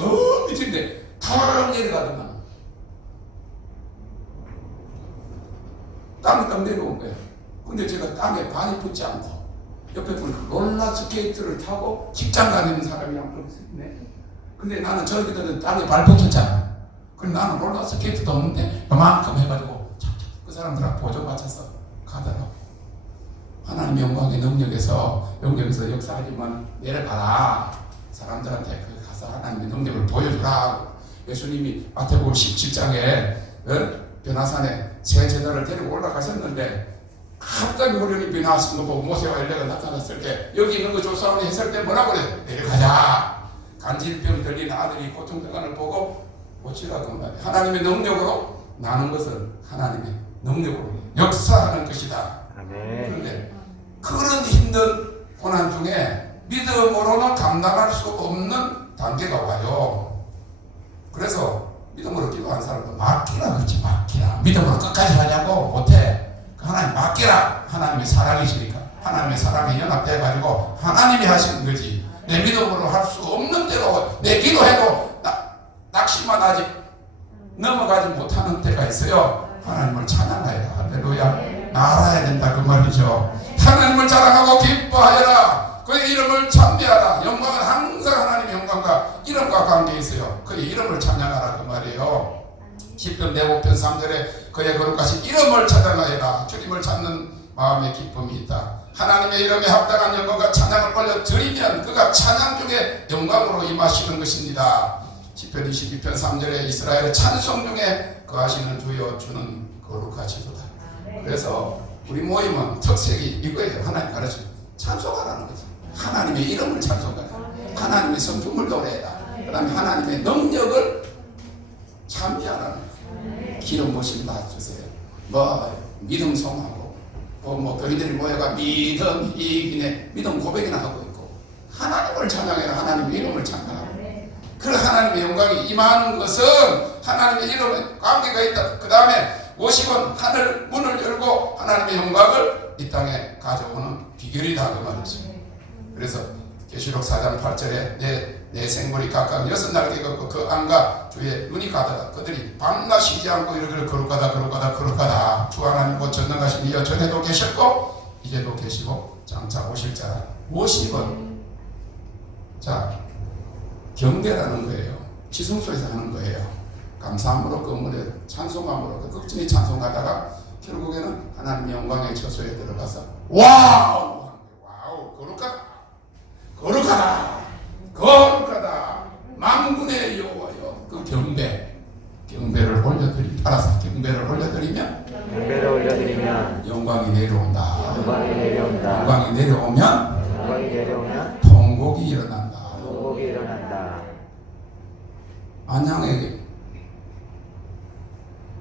밑인데 푹 내려가더만 땅에 딱 내려온 거예요. 근데 제가 땅에 발이 붙지 않고 옆에 보니까 롤러스케이트를 타고 직장 다니는 사람이랑 좀 있네. 근데 나는 저기들은 땅에 발 붙었잖아. 그럼 나는 롤러스케이트도 없는데 요만큼 해가지고 그 사람들하고 보조 맞춰서 가더라고. 하나님의 영광의 능력에서 역사하지만 내려가라. 사람들한테 가서 하나님의 능력을 보여주라. 예수님이 마태복음 17장에 변화산에 새 제자를 데리고 올라가셨는데 갑자기 호련히 변화하신 거 보고 모세와 엘리야가 나타났을 때 여기 있는 거 조사원이 했을 때 뭐라고 그래? 내려가자. 간질병 들린 아들이 고통당하는 걸 보고 고치라 그 말이야. 하나님의 능력으로 나는 것은 하나님의 능력으로 역사하는 것이다. 그런데 그런 힘든 고난 중에 믿음으로는 감당할 수 없는 단계가 와요. 그래서 믿음으로 기도한 사람도 맡기라 그렇지. 맡기라. 믿음으로 끝까지 하냐고 못해. 하나님 맡기라. 하나님의 사랑이시니까. 하나님의 사랑에 연합돼가지고 하나님이 하시는 거지. 내 믿음으로 할 수 없는 대로 내 기도해도 낙심만 아직 넘어가지 못하는 때가 있어요. 하나님을 찬양해야 할렐루야. 알아야 된다 그 말이죠. 하나님을 자랑하고 기뻐하여라. 그의 이름을 찬미하라. 영광은 항상 하나님의 영광과 이름과 관계에 있어요. 그의 이름을 찬양하라 그 말이에요. 10편 내고편 3절에 그의 거룩하신 이름을 찬양하여라. 주님을 찾는 마음의 기쁨이 있다. 하나님의 이름에 합당한 영광과 찬양을 올려드리면 그가 찬양 중에 영광으로 임하시는 것입니다. 10편 22편 3절에 이스라엘의 찬송 중에 거하시는 주여 주는 거룩하시도다. 그래서 우리 모임은 특색이 이거예요. 하나님 가르치는 찬송하라는 거죠. 하나님의 이름을 찬송하라. 하나님의 성품을 노래해라. 그 다음에 하나님의 능력을 찬미하라는 거예요. 기름 부심 받으세요. 믿음 송하고 교인들이 모여가 믿음 이기네 믿음 고백이나 하고 있고 하나님을 찬양해라. 하나님의 이름을 찬양하라. 그 하나님의 영광이 임하는 것은 하나님의 이름에 관계가 있다. 그 다음에 50원 하늘 문을 열고 하나님의 영광을 이 땅에 가져오는 비결이다 그 말이지. 그래서 계시록 4장 8절에 내 생물이 각각 6날개 걷고 그 안과 주의 눈이 가다가 그들이 밤낮 쉬지 않고 이르기를 거룩하다 주 하나님 곧 전능하신 이여 전에도 계셨고 이제도 계시고 장차 오실 자라. 50은 자 경배라는 거예요. 지성소에서 하는 거예요. 감사함으로 그물에 찬송함으로 그 극진히 찬송하다가 결국에는 하나님의 영광의 처소에 들어가서 와우 거룩하다 만군의 여호와여. 그 경배를 올려드리면 영광이 내려온다. 영광이 내려오면 통곡이 일어난다. 안양에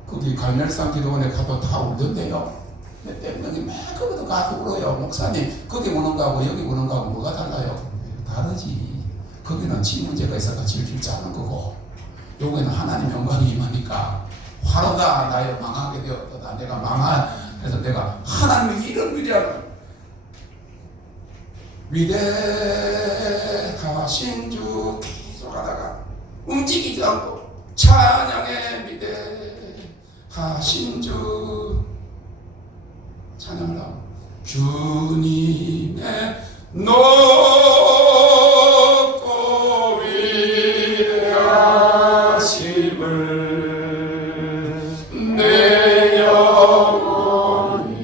거기 갈멜산 기도원에 가도 다 울던데요. 몇 명이 막 거기도 가서 울어요. 목사님 거기 우는 거하고 여기 우는 거하고 뭐가 달라요? 다르지. 거기는 지 문제가 있어서 질질 짜는 거고 여기는 하나님 영광이 임하니까 화로다 나여 망하게 되었다. 내가 그래서 내가 하나님의 이런 위대하신 주 계속 하다가 움직이지 않고 찬양의 위대하신 주 찬양을 하고 주님의 높고 위대하심을 내 영혼이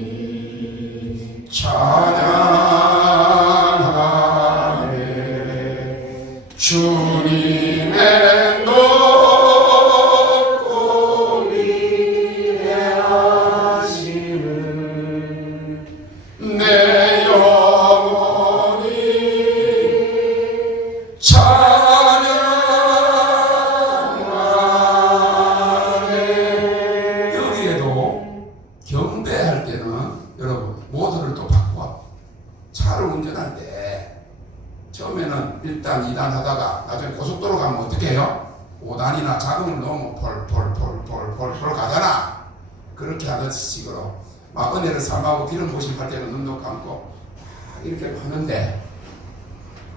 찬양하네. 주님의 높고 위대하심을 내 영혼이 찬양하네. 여기에도 경배할 때는 여러분 모드를 또 바꿔. 차를 운전할 때 처음에는 1단, 2단 하다가 나중에 고속도로 가면 어떻게 해요? 5단이나 자동을 넣으면 폴 가잖아. 그렇게 하는 식으로 막 은혜를 삼하고 기름 부으심 할 때는 눈도 감고 이렇게 하는데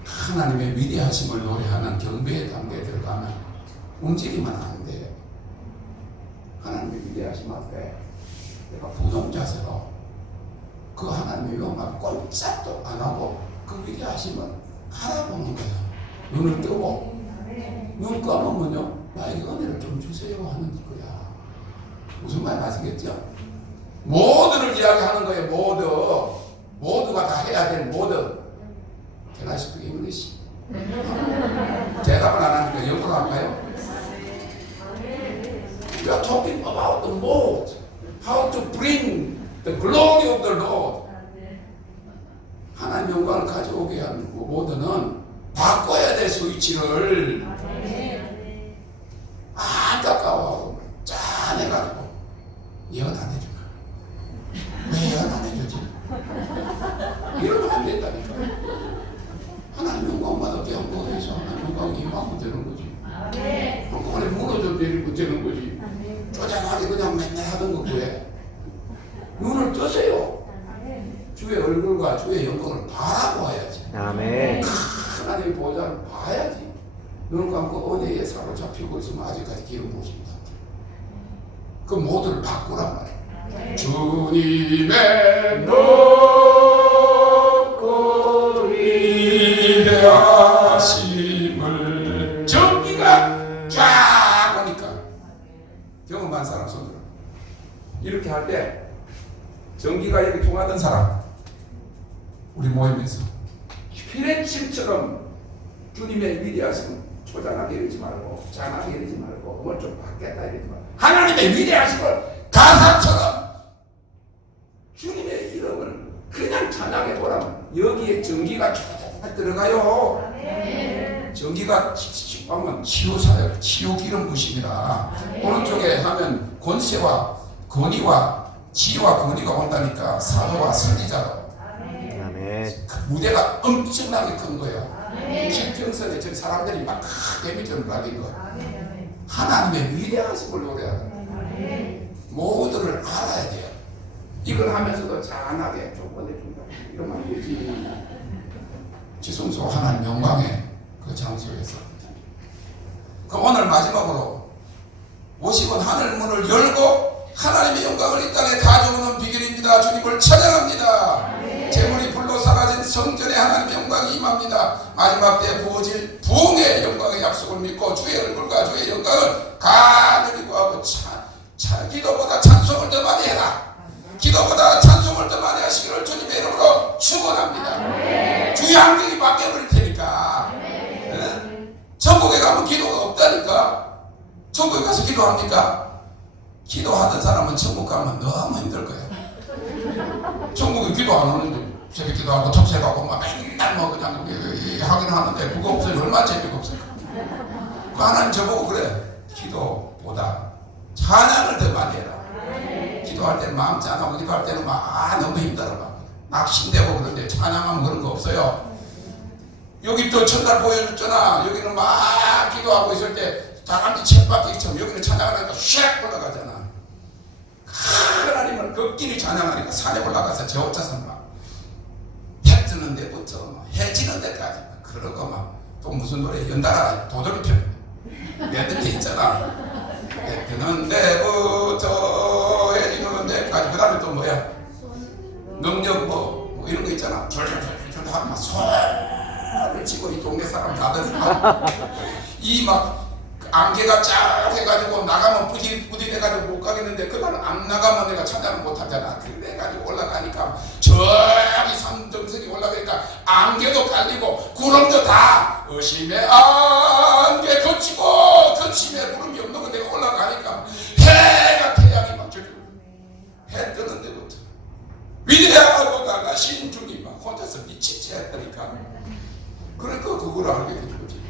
하나님의 위대하심을 노래하는 경배의 단계에 들어가면 움직이면 안 돼요. 하나님의 위대하심 앞에 내가 부동자세로 그 하나님의 영광 꼼짝도 안 하고 그 위대하심을 알아보는 거예요. 눈을 뜨고 눈 감으면요 나에게 은혜를 좀 주세요 하는 거야. 무슨 말 아시겠죠? 모두를 이야기하는 거예요. 모두가 다 해야 될 모두. Can I speak English? 대답을 안 하니까 영어로 할까요? We are talking about the mode. How to bring the glory of the Lord. 하나님 영광을 가져오게 하는 모드는 바꿔야 될 스위치를 안타까워하고 짠해가지고 예언 안 해주나? 왜 예언 안 해주지? 이러면 안 된다니까. 하나님 영광만 얻게 한 거에서 하나님 영광이 임하면 되는 거지. 한꺼번에 무너져 내리고 되는 거지. 쪼잔하게 그냥 맨날 하던 거 왜? 눈을 뜨세요. 주의 얼굴과 주의 영광을 바라보아야지. 아멘. 하나님의 보좌를 봐야지. 눈을 감고 은혜에 사로잡히고 있으면 아직까지 기름 부으십니다. 그 모두를 바꾸란 말이에요. 주님의 높고 위대하심을 전기가 쫙 오니까 경험한 사람 손들어. 이렇게 할 때 전기가 여기 통하던 사람 우리 모임에서 피레침처럼 주님의 위대하심을 초장하게 이러지 말고 장하게 이러지 말고 뭘 좀 받겠다 이러지 말고 하나님의 위대하심을 가사처럼 주님의 이름을 그냥 찬양해 보라면 여기에 전기가 쫙 들어가요. 전기가 하면 치유사역, 치유 기름 부심이라. 오른쪽에 하면 권세와 권위와 지혜와 권위가 온다니까 사도와 선지자로. 무대가 엄청나게 큰 거예요. 길평선에 저 사람들이 막 데미지를 받은 거. 하나님의 위대하심을 노래하는 모두를 알아야 돼요. 이걸 하면서도 잔하게 조건해준다. 이러면 안 되지. 지성소 하나님 영광의 그 장소에서. 그 오늘 마지막으로 50원 하늘 문을 열고 하나님의 영광을 이 땅에 가져오는 비결입니다. 주님을 찬양합니다. 재물이 불로 사라진 성전에 하나님의 영광이 임합니다. 마지막 때 부어질 부흥의 영광의 약속을 믿고 주의 얼굴과 주의 영광을 가늘이 구하고 기도보다 찬송을 더 많이 해라. 기도보다 찬송을 더 많이 하시기를 주님의 이름으로 축원합니다. 주의 환경이 바뀌어버릴 테니까. 네? 천국에 가면 기도가 없다니까. 천국에 가서 기도합니까? 기도하던 사람은 천국 가면 너무 힘들 거예요. 천국에 기도 안 하는데 새벽 기도하고 톱새하고 막 맨날 뭐 그냥 하긴 하는데 그거 없으면 얼마나 재미가 없을까. 그 하나님 저보고 그래. 기도보다 찬양을 더 많이 해라. 기도할 때는 마음 짠하고 기도할 때는 막 너무 힘들어 막 신대고 그런데 찬양하면 그런 거 없어요. 여기 또 첫날 보여줬잖아. 여기는 막 기도하고 있을 때 다람쥐 쳇바퀴처럼 여기는 찬양하니까 샥 올라가잖아. 하나님을 극길이 찬양하니까 산에 올라가서 저 혼자서 막 해 뜨는 데부터 해 지는 데까지 막 그러고 막 또 무슨 노래 연달아 도돌이편 몇개 있잖아. 해 뜨는 데부터 해 지는 데까지. 그 다음에 또 뭐야 능력 뭐 이런 거 있잖아. 줄줄줄줄 하면 막 소리를 치고 이 동네 사람 다들 이 막 안개가 쫙 해가지고 나가면 부디해가지고 못 가겠는데 그날 안 나가면 내가 찬양을 못 하잖아. 그래가지고 올라가니까 저기 산등석이 올라가니까 안개도 깔리고 구름도 다 의심의 안개 거치고 거침에 구름이 없는 거 내가 올라가니까 해가 태양이 막 저기 해 뜨는 데부터 위대하고 강하신 주님 막 혼자서 미치지 했다니까. 그러니까 그걸 알게 된 거지.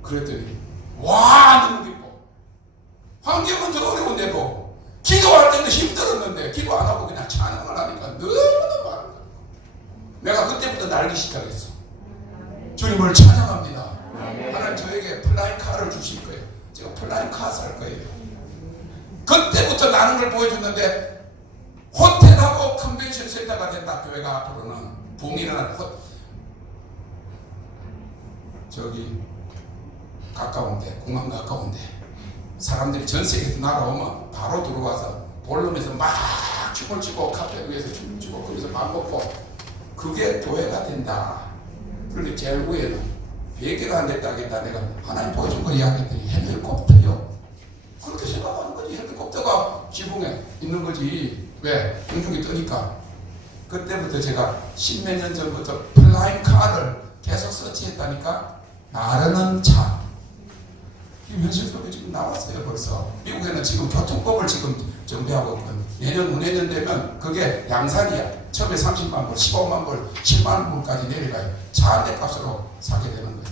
그랬더니 와 너무 기뻐. 환경은 더 어려운데도 기도할 때는 힘들었는데 기도 안 하고 그냥 찬양을 하니까 너무너무 아름다워. 내가 그때부터 날기 시작했어. 주님을 찬양합니다. 하나님 저에게 플라잉카를 주실 거예요. 제가 플라잉카 살 거예요. 그때부터 나는 걸 보여줬는데 호텔하고 컨벤션 센터가 된다. 교회가 앞으로는 붕이라는 저기 가까운데, 공항 가까운데 사람들이 전 세계에서 날아오면 바로 들어와서 볼룸에서 막 춤을 추고 카페 위에서 춤을 추고 거기서 밥 먹고 그게 교회가 된다. 그런데 제일 위에는 비행기가 안 됐다 하겠다. 내가 하나님 보여준 걸 이야기했더니 헬리콥터요. 그렇게 생각하는 거지. 헬리콥터가 지붕에 있는 거지. 왜? 공중이 뜨니까. 그때부터 제가 십몇 년 전부터 플라잉카를 계속 서치했다니까. 나르는 차. 현실 속에 지금 나왔어요. 벌써 미국에는 지금 교통법을 지금 정비하고 있거든. 내년 후내년 되면 그게 양산이야. 처음에 30만 불, 15만 불, 7만 불까지 내려가요. 차 한 대 값으로 사게 되는 거예요.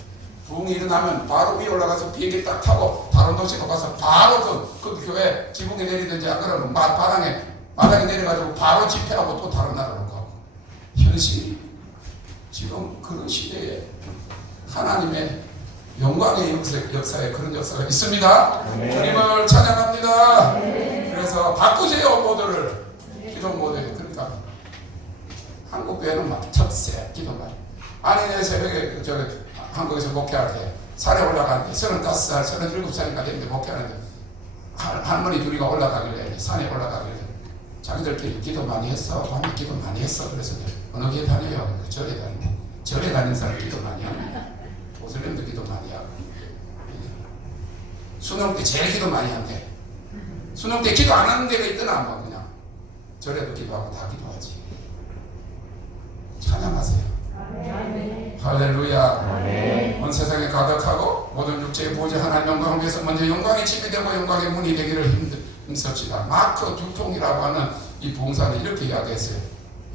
부흥이 일어나면 바로 위에 올라가서 비행기 딱 타고 다른 도시로 가서 바로 그 교회 지붕에 내리든지 안 그러면 마당에 내려가지고 바로 집회하고 또 다른 나라로 가고. 현실이 지금 그런 시대에 하나님의 영광의 역사에 그런 역사가 있습니다. 네. 주님을 찬양합니다. 네. 그래서 바꾸세요 모드를. 기도 모드. 그러니까 한국 교회는 막 첫세 기도만. 아니 내 새벽에 한국에서 목회할 때 산에 올라가는데 35살, 37살인가 됐는데 목회하는데 할머니 둘이가 올라가길래 산에 올라가길래 자기들끼리 기도 많이 했어. 밤에 기도 많이 했어. 그래서 어느 교회 다녀요? 절에 다니고. 절에 다니는 사람 기도 많이 합니다. 모슬렘도 기도 많이 하고. 수능 때 제일 기도 많이 한대. 수능 때 기도 안 하는 데가 있더나 뭐 그냥 절에도 기도하고 다 기도하지. 찬양하세요. 아멘. 할렐루야. 아멘. 온 세상에 가득하고 모든 육체의 보좌 하나님 영광을 위해서 먼저 영광의 집이 되고 영광의 문이 되기를 힘씁시다. 마크 두통이라고 하는 이 봉사는 이렇게 이야기했어요.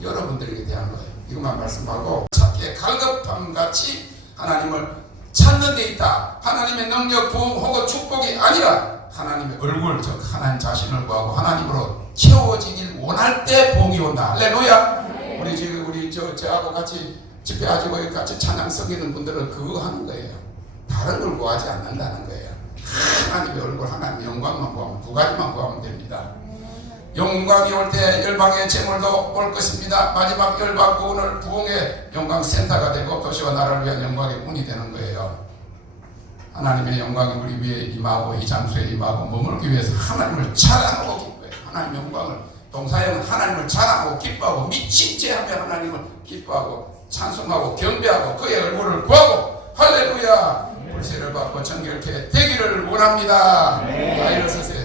여러분들에게 대한 거예요. 이것만 말씀하고 찾기에 갈급함같이 하나님을 찾는 데 있다. 하나님의 능력, 부흥 혹은 축복이 아니라 하나님의 얼굴, 즉 하나님 자신을 구하고 하나님으로 채워지길 원할 때 부흥이 온다. 할렐루야. 네. 우리 지금 저하고 같이 집회하시고 같이 찬양 섬기는 분들은 그거 하는 거예요. 다른 걸 구하지 않는다는 거예요. 하나님의 얼굴, 하나님의 영광만 구하면 두 가지만 구하면 됩니다. 영광이 올 때 열방의 재물도 올 것입니다. 마지막 열방 구원을 부흥의 영광 센터가 되고 도시와 나라를 위한 영광의 문이 되는 거예요. 하나님의 영광이 우리 위에 임하고 이 장소에 임하고 머물기 위해서 하나님을 찬양하고 기뻐해요. 하나님의 영광을 동사형은 하나님을 찬양하고 기뻐하고 미친 채 하며 하나님을 기뻐하고 찬송하고 경배하고 그의 얼굴을 구하고 할렐루야 불세를 받고 정결케 되기를 원합니다. 다 일어서세요.